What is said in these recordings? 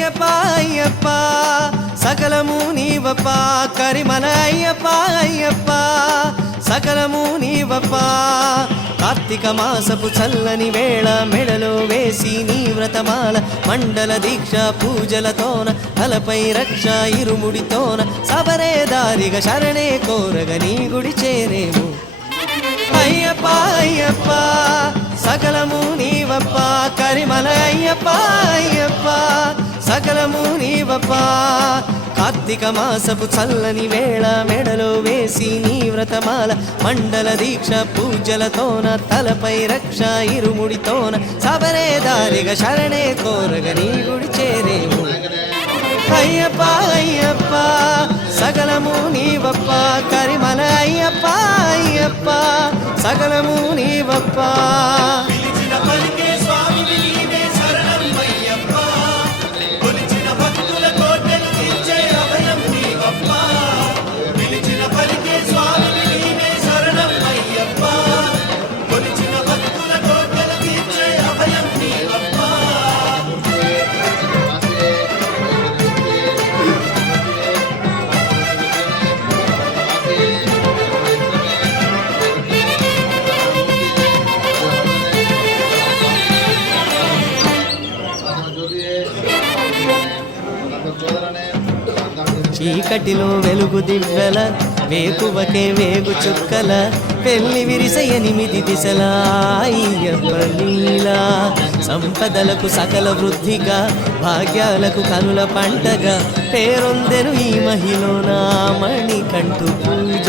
అయ్యప్ప అయ్యప్ప సకలము నీవప్ప కరిమల అయ్యప్ప అయ్యప్ప సకలము నీవప్ప కార్తీక మాసపు చల్లని వేళ మెడలో వేసి నీ వ్రతమాల మండల దీక్ష పూజలతోన తలపై రక్ష ఇరుముడితోన సబరే దారిగా శరణే కోరగ నీ గుడి చేరేము అయ్యప్ప అయ్యప్ప సకలము నీవప్ప కరిమల అయ్యప్ప అయ్యప్ప సకలము నీవప్ప కార్తీక మాసపు చల్లని వేళ మెడలో వేసి నీ వ్రతమాల మండల దీక్ష పూజలతోన తలపై రక్ష ఇరుముడితోన సబరే దారిగా శరణే కోరగ నీ గుడి చేరేము అయ్యప్ప అయ్యప్ప సకలము నీవప్ప కరిమల అయ్యప్ప అయ్యప్ప సకలము నీవప్ప చీకటిలో వెలుగు దివ్వెల వేకువకే వేగు చుక్కల పెళ్లి విరిస 8 దిశల అయ్యప్ప లీలా సంపదలకు సకల వృద్ధిగా భాగ్యాలకు కనుల పంటగా పేరొందెను ఈ మహిళన మణికంఠు పూజ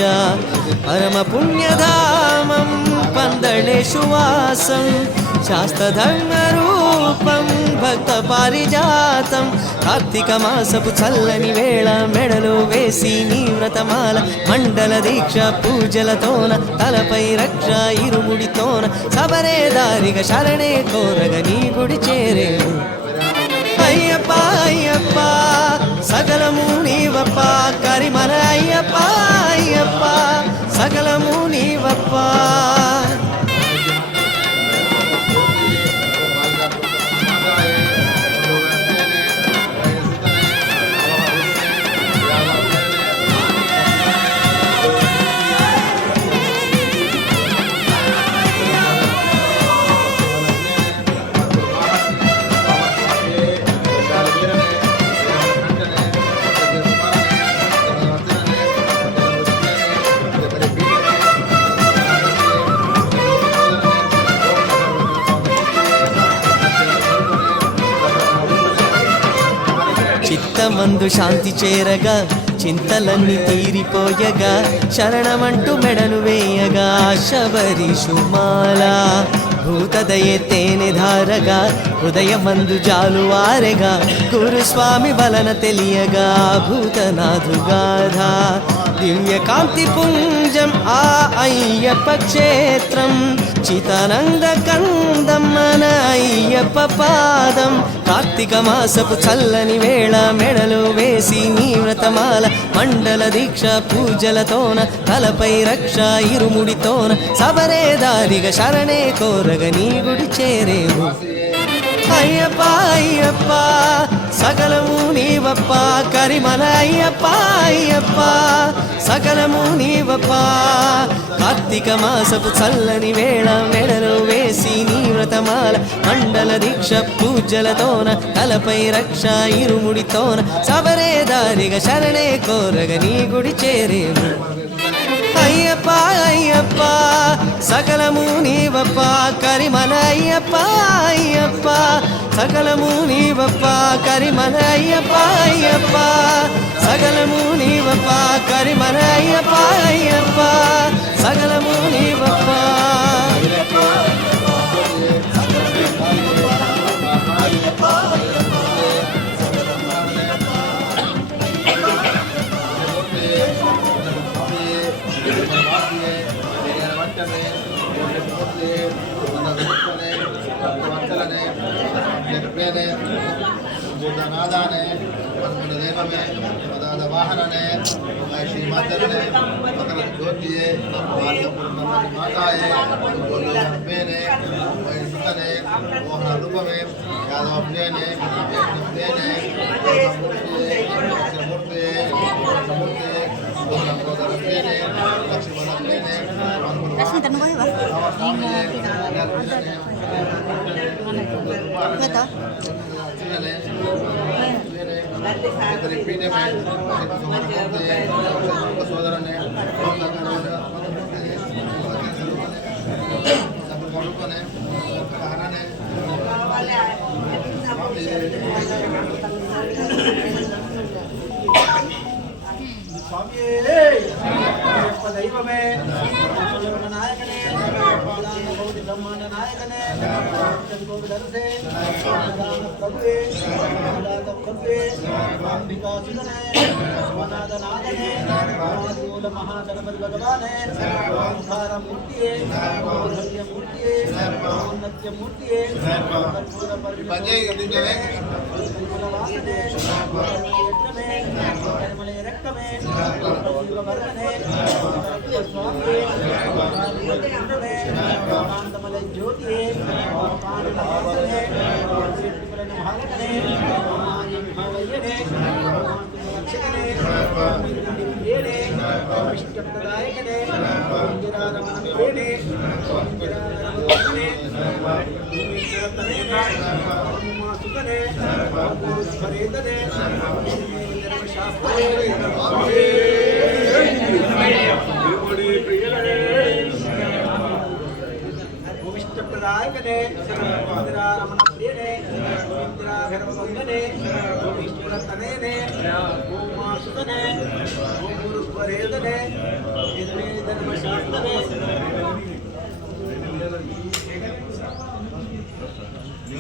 పరమ పుణ్యధామం పందళేషు వాసం శాస్త్రధర్మ రూపం భక్త పారిజాతం కార్తీక మాసపు చల్లని వేళ మెడలో వేసి నీ వ్రతమాల మండల దీక్ష పూజలతోన తలపై రక్ష ఇరుముడితోన సబరే దారిగా శరణే కోరగ నీ గుడి చేరేము అయ్యప్ప అయ్యప్ప సకలము నీవప్ప కరిమల అయ్యప్ప అయ్యప్ప సకలము నీవప్ప చిత్తమందు శాంతి చేరగా చింతలన్నీ తీరిపోయగా శరణమంటూ మెడను వేయగా శబరిషుమాల భూతదయే తేనె ధారగా హృదయమందు జాలువారెగా గురుస్వామి వలన తెలియగా భూతనాథుగాధ దివ్య కాంతి పుంజం ఆ అయ్యప్ప క్షేత్రం చితానంద కందం మన అయ్యప్ప పాదం కార్తీక మాసపు చల్లని వేళ మెడలో వేసి నీ వ్రతమాల మండల దీక్ష పూజలతోన తలపై రక్ష ఇరుముడితోన సబరే దారిగా శరణే కోరగ నీ గుడి చేరేము అయ్యప్ప అయ్యప్ప సకలము నీవప్ప కరిమల అయ్యప్ప అయ్యప్ప సకలము నీవప్ప కార్తీక మాసపు చల్లని వేళ మెడలో వేసి నీ వ్రతమాల మండల దీక్ష పూజలతోన తలపై రక్ష ఇరుముడితోన సబరే దారిగా శరణే కోరగ నీ గుడి చేరేము అయ్యప్ప అయ్యప్ప సకలము నీవప్ప కరిమల అయ్యప్ప అయ్యప్ప సకలము నీవప్ప కరిమల అయ్యప్ప అయ్యప్ప సకలము నీవప్ప కరిమల అయ్యప్ప అయ్యప్ప సకలము నీవప్ప భూతనాదానే దేవమే పదాద వాహననే శ్రీమాతరనే మకర జ్యోతియే మాతాయే మేనే సుతనే మోహన రూపమే యాదవప్నేనే సోదరనే దైవమే నాయకనే బ్రహ్మాండ నాయకనే ప్రభువే ప్రభువే అంబికాసుదనే వనాదనాదనే మూల మహాగణపతి భగవానే ఓంకారమూర్తియే ఓంకార్యమూర్తియే ఔన్నత్యమూర్తియే కర్పూర పరిమళ రక్తమే వర్గనే స్వామి కాంతమల జ్యోతి కాంతమలే భాగనే భావయనే రక్షకనే ఏనే ఇష్టప్రదాయకనే ఇందిరారమణే ఇందిరారమణే సుఖనే హరేతనే శాస్త్రే భూమిష్టప్రదాయకనే ఇందిరారమణ ప్రియనే ఇందిరాఘరవందనే భూమిష్ఠురతనేనే భూమాసుతనే భూమురుస్వరేదనే ఇదనే ధర్మశాస్త్రనే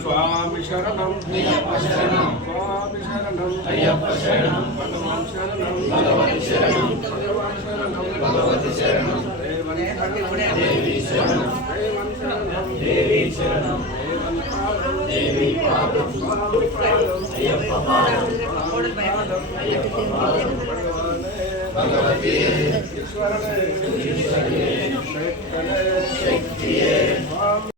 స్వామి శరణం స్వామి శరణం అయ్యప్ప శరణం భగవాన్ శరణం భగవతి శరణం భగవాన్ శరణం భగవతి శరణం దేవి శరణం దేవి శరణం దేవి పాదం స్వామి పాదం అయ్యప్ప పాదం భగవతి ఈశ్వరనే